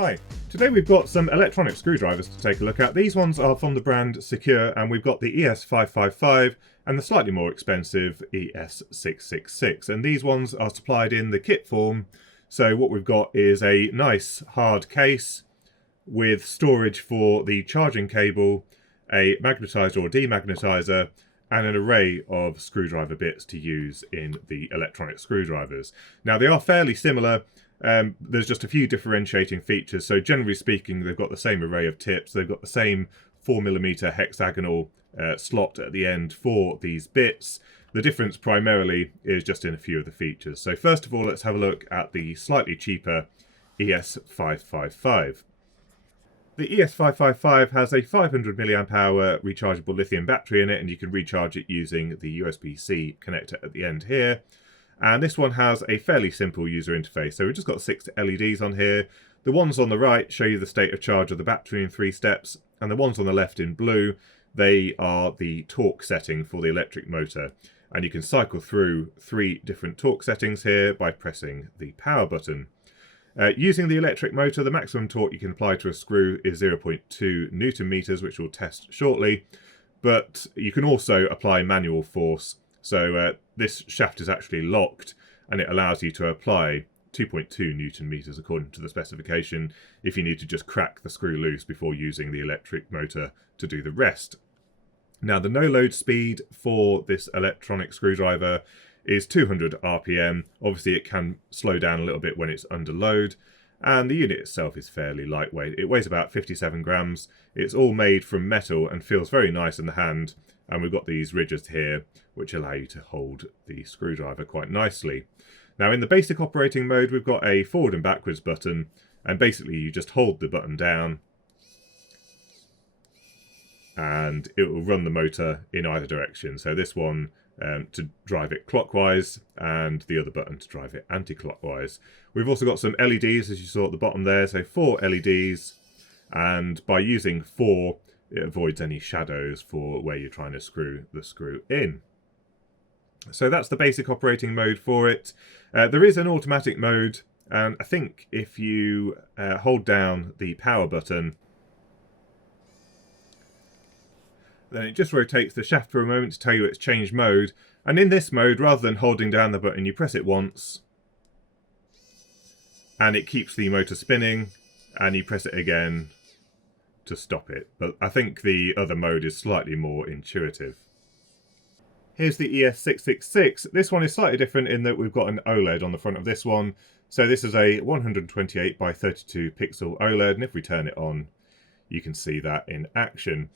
Hi, today we've got some electronic screwdrivers to take a look at. These ones are from the brand Sequre, and we've got the ES555 and the slightly more expensive ES666. And these ones are supplied in the kit form. So what we've got is a nice hard case with storage for the charging cable, a magnetizer or demagnetizer, and an array of screwdriver bits to use in the electronic screwdrivers. Now they are fairly similar. There's just a few differentiating features. So generally speaking, they've got the same array of tips. They've got the same 4mm hexagonal slot at the end for these bits. The difference primarily is just in a few of the features. So first of all, let's have a look at the slightly cheaper ES555. The ES555 has a 500 mAh rechargeable lithium battery in it, and you can recharge it using the USB-C connector at the end here. And this one has a fairly simple user interface. So we've just got 6 LEDs on here. The ones on the right show you the state of charge of the battery in 3 steps, and the ones on the left in blue, they are the torque setting for the electric motor. And you can cycle through 3 different torque settings here by pressing the power button. Using the electric motor, the maximum torque you can apply to a screw is 0.2 Newton meters, which we'll test shortly. But you can also apply manual force. So this shaft is actually locked, and it allows you to apply 2.2 Newton meters according to the specification if you need to just crack the screw loose before using the electric motor to do the rest. Now the no load speed for this electronic screwdriver is 200 RPM. Obviously it can slow down a little bit when it's under load, and the unit itself is fairly lightweight. It weighs about 57 grams. It's all made from metal and feels very nice in the hand, and we've got these ridges here which allow you to hold the screwdriver quite nicely. Now in the basic operating mode, we've got a forward and backwards button, and basically you just hold the button down and it will run the motor in either direction. So this one to drive it clockwise, and the other button to drive it anti-clockwise. We've also got some LEDs, as you saw at the bottom there, so 4 LEDs, and by using 4 it avoids any shadows for where you're trying to screw the screw in. So that's the basic operating mode for it. There is an automatic mode, and I think if you hold down the power button, then it just rotates the shaft for a moment to tell you it's changed mode. And in this mode, rather than holding down the button, you press it once, and it keeps the motor spinning, and you press it again to stop it. But I think the other mode is slightly more intuitive. Here's the ES666. This one is slightly different in that we've got an OLED on the front of this one. So this is a 128 by 32 pixel OLED, and if we turn it on, you can see that in action.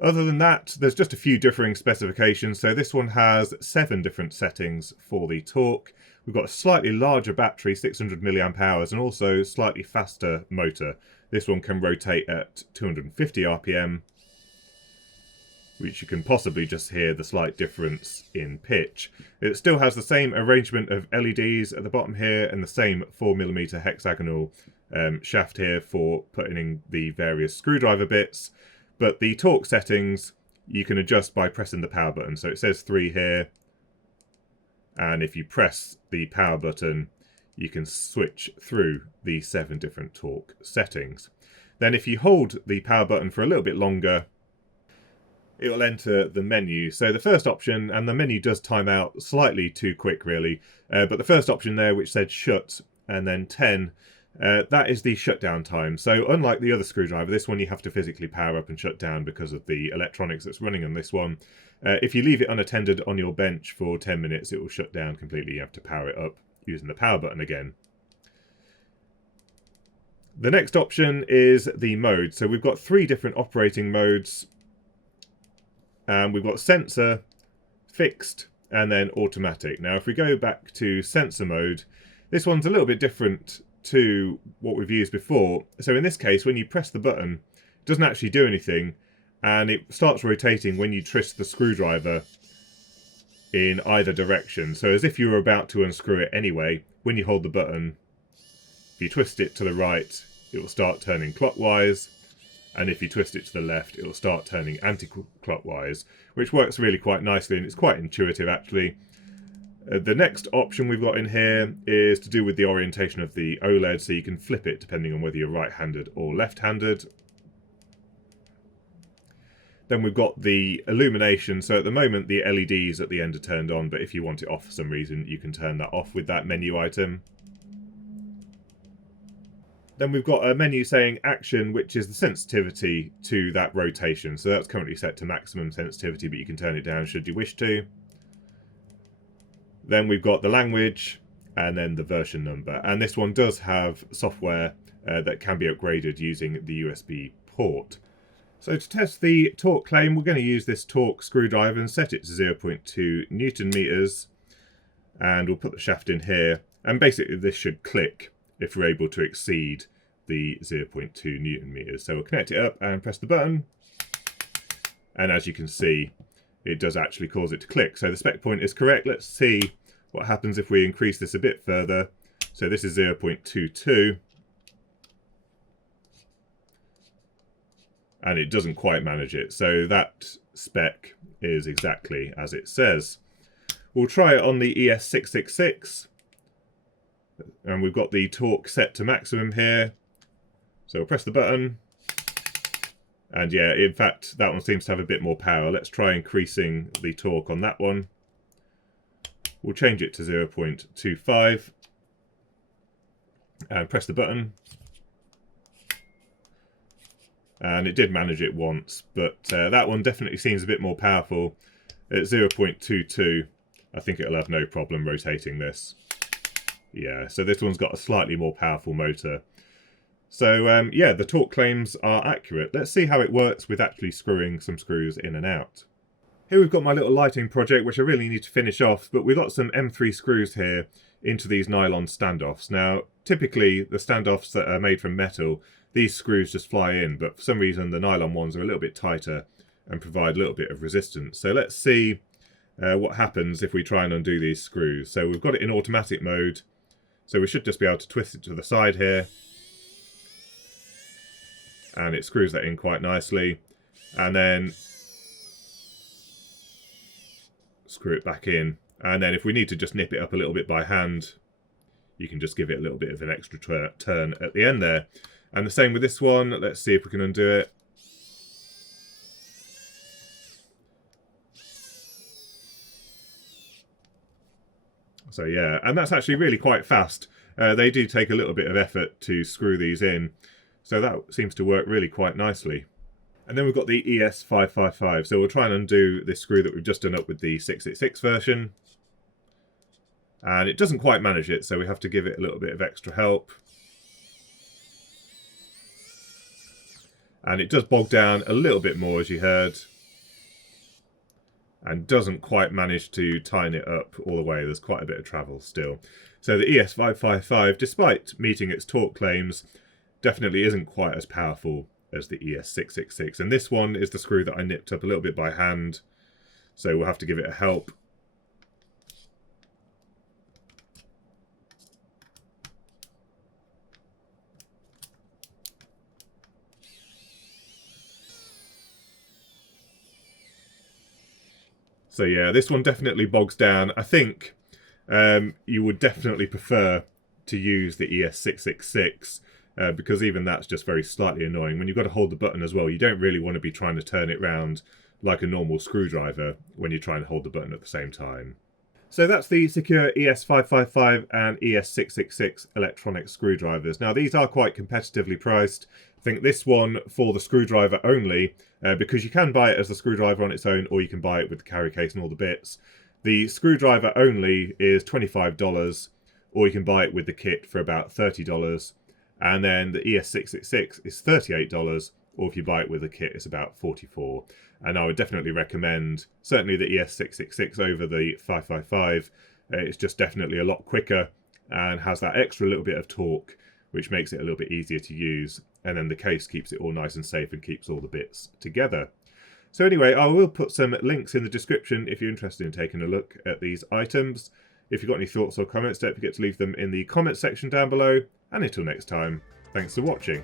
Other than that, there's just a few differing specifications. So this one has 7 different settings for the torque. We've got a slightly larger battery, 600 mAh, and also slightly faster motor. This one can rotate at 250 RPM, which you can possibly just hear the slight difference in pitch. It still has the same arrangement of LEDs at the bottom here, and the same 4mm hexagonal shaft here for putting in the various screwdriver bits. But the torque settings you can adjust by pressing the power button. So it says 3 here, and if you press the power button, you can switch through the 7 different torque settings. Then if you hold the power button for a little bit longer, it will enter the menu. So the first option, and the menu does time out slightly too quick really, but the first option there which said shut and then 10, that is the shutdown time. So unlike the other screwdriver, this one you have to physically power up and shut down because of the electronics that's running on this one. If you leave it unattended on your bench for 10 minutes, it will shut down completely. You have to power it up using the power button again. The next option is the mode. So we've got 3 different operating modes. We've got sensor, fixed, and then automatic. Now if we go back to sensor mode, this one's a little bit different to what we've used before. So in this case, when you press the button, it doesn't actually do anything, and it starts rotating when you twist the screwdriver in either direction. So as if you were about to unscrew it anyway, when you hold the button, if you twist it to the right, it will start turning clockwise, and if you twist it to the left, it will start turning anti-clockwise, which works really quite nicely, and it's quite intuitive actually. The next option we've got in here is to do with the orientation of the OLED, so you can flip it depending on whether you're right-handed or left-handed. Then we've got the illumination, so at the moment the LEDs at the end are turned on, but if you want it off for some reason you can turn that off with that menu item. Then we've got a menu saying action, which is the sensitivity to that rotation, so that's currently set to maximum sensitivity, but you can turn it down should you wish to. Then we've got the language and then the version number, and this one does have software that can be upgraded using the USB port. So to test the torque claim, we're going to use this torque screwdriver and set it to 0.2 Newton meters, and we'll put the shaft in here, and basically this should click if we're able to exceed the 0.2 Newton meters. So we'll connect it up and press the button, and as you can see, it does actually cause it to click. So the spec point is correct. Let's see what happens if we increase this a bit further. So this is 0.22. And it doesn't quite manage it. So that spec is exactly as it says. We'll try it on the ES666. And we've got the torque set to maximum here. So we'll press the button. And yeah, in fact, that one seems to have a bit more power. Let's try increasing the torque on that one. We'll change it to 0.25. And press the button. And it did manage it once, but that one definitely seems a bit more powerful. At 0.22, I think it'll have no problem rotating this. Yeah, so this one's got a slightly more powerful motor. So yeah, the torque claims are accurate. Let's see how it works with actually screwing some screws in and out. Here we've got my little lighting project, which I really need to finish off, but we've got some M3 screws here into these nylon standoffs. Now, typically the standoffs that are made from metal, these screws just fly in, but for some reason the nylon ones are a little bit tighter and provide a little bit of resistance. So let's see what happens if we try and undo these screws. So we've got it in automatic mode, so we should just be able to twist it to the side here. And it screws that in quite nicely. And then screw it back in. And then if we need to just nip it up a little bit by hand, you can just give it a little bit of an extra turn at the end there. And the same with this one. Let's see if we can undo it. So yeah, and that's actually really quite fast. They do take a little bit of effort to screw these in. So that seems to work really quite nicely. And then we've got the ES555. So we'll try and undo this screw that we've just done up with the 666 version. And it doesn't quite manage it, so we have to give it a little bit of extra help. And it does bog down a little bit more, as you heard. And doesn't quite manage to tighten it up all the way. There's quite a bit of travel still. So the ES555, despite meeting its torque claims, definitely isn't quite as powerful as the ES666. And this one is the screw that I nipped up a little bit by hand. So we'll have to give it a help. So yeah, this one definitely bogs down. I think you would definitely prefer to use the ES666 because even that's just very slightly annoying. When you've got to hold the button as well, you don't really want to be trying to turn it round like a normal screwdriver when you try and hold the button at the same time. So that's the Sequre ES555 and ES666 electronic screwdrivers. Now these are quite competitively priced. I think this one for the screwdriver only, because you can buy it as a screwdriver on its own or you can buy it with the carry case and all the bits. The screwdriver only is $25 or you can buy it with the kit for about $30. And then the ES666 is $38 or if you buy it with a kit it's about $44. And I would definitely recommend certainly the ES666 over the 555. It's just definitely a lot quicker and has that extra little bit of torque, which makes it a little bit easier to use. And then the case keeps it all nice and safe and keeps all the bits together. So anyway, I will put some links in the description if you're interested in taking a look at these items. If you've got any thoughts or comments, don't forget to leave them in the comments section down below. And until next time, thanks for watching.